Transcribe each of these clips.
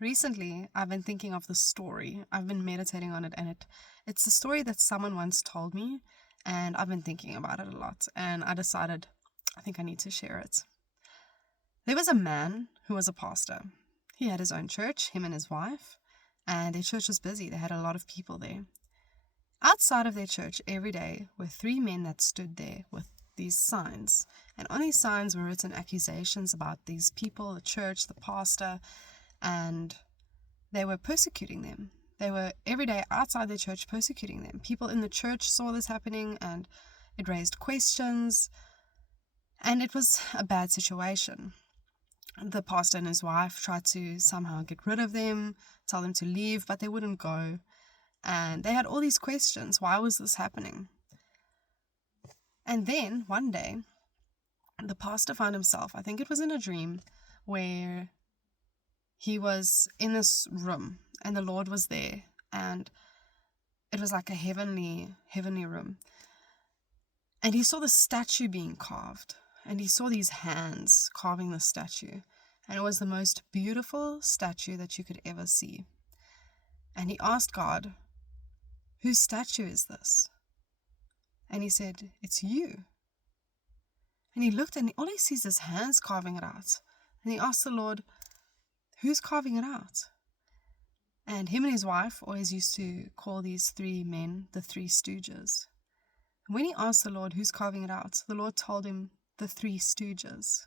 Recently, I've been thinking of the story. I've been meditating on it, and it's a story that someone once told me, and I've been thinking about it a lot, and I decided I think I need to share it. There was a man who was a pastor. He had his own church, him and his wife, and their church was busy. They had a lot of people there. Outside of their church every day were three men that stood there with these signs, and on these signs were written accusations about these people, the church, the pastor, and they were persecuting them. They were every day outside their church persecuting them. People in the church saw this happening, and it raised questions, and it was a bad situation. The pastor and his wife tried to somehow get rid of them, tell them to leave, but they wouldn't go. And they had all these questions. Why was this happening? And then one day, the pastor found himself, I think it was in a dream, where he was in this room and the Lord was there, and it was like a heavenly room. And he saw the statue being carved, and he saw these hands carving the statue, and it was the most beautiful statue that you could ever see. And he asked God, "Whose statue is this?" And he said, "It's you." And he looked, and all he sees is hands carving it out. And he asked the Lord, "Who's carving it out?" And him and his wife always used to call these three men the three Stooges. And when he asked the Lord who's carving it out, the Lord told him the three Stooges.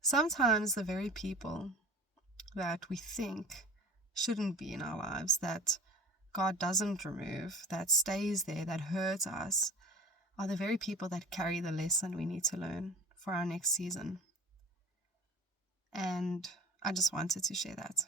Sometimes the very people that we think shouldn't be in our lives, that God doesn't remove, that stays there, that hurts us, are the very people that carry the lesson we need to learn for our next season. And I just wanted to share that.